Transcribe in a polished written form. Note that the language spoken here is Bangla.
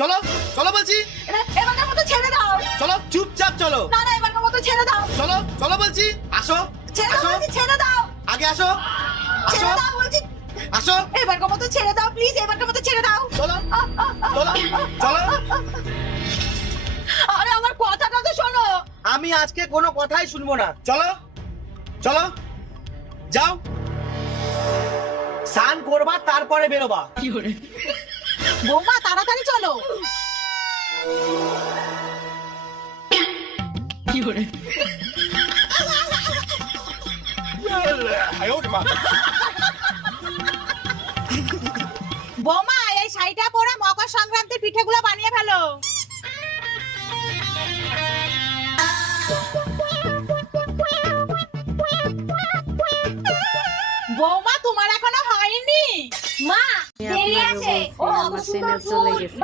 চলো চলো বলছি, এবারকার মতো ছেড়ে দাও। চলো চুপচাপ চলো। না না, এবারকার মতো ছেড়ে দাও। চলো চলো বলছি, আসো ছেড়ে দাও আসো, বলছি, ছেড়ে দাও। আগে আসো আসো ছেড়ে দাও বলছি। আসো, এবারকার মতো ছেড়ে দাও প্লিজ, এবারকার মতো ছেড়ে দাও। চলো চলো চলো। আরে আমার কথাটা তো শোনো। আমি আজকে কোনো কথাই শুনবো না। চলো চলো যাও, স্নান করবা তারপরে বেরোবা। বৌমা তাড়াতাড়ি চলো। বৌমা এই শাড়িটা পরে মকর সংক্রান্তির পিঠেগুলো বানিয়ে ফেলো। বৌমা তোমার এখনো হয়নি? মা দেরি আছে। ও আমার চ্যানেল চলে গেছে।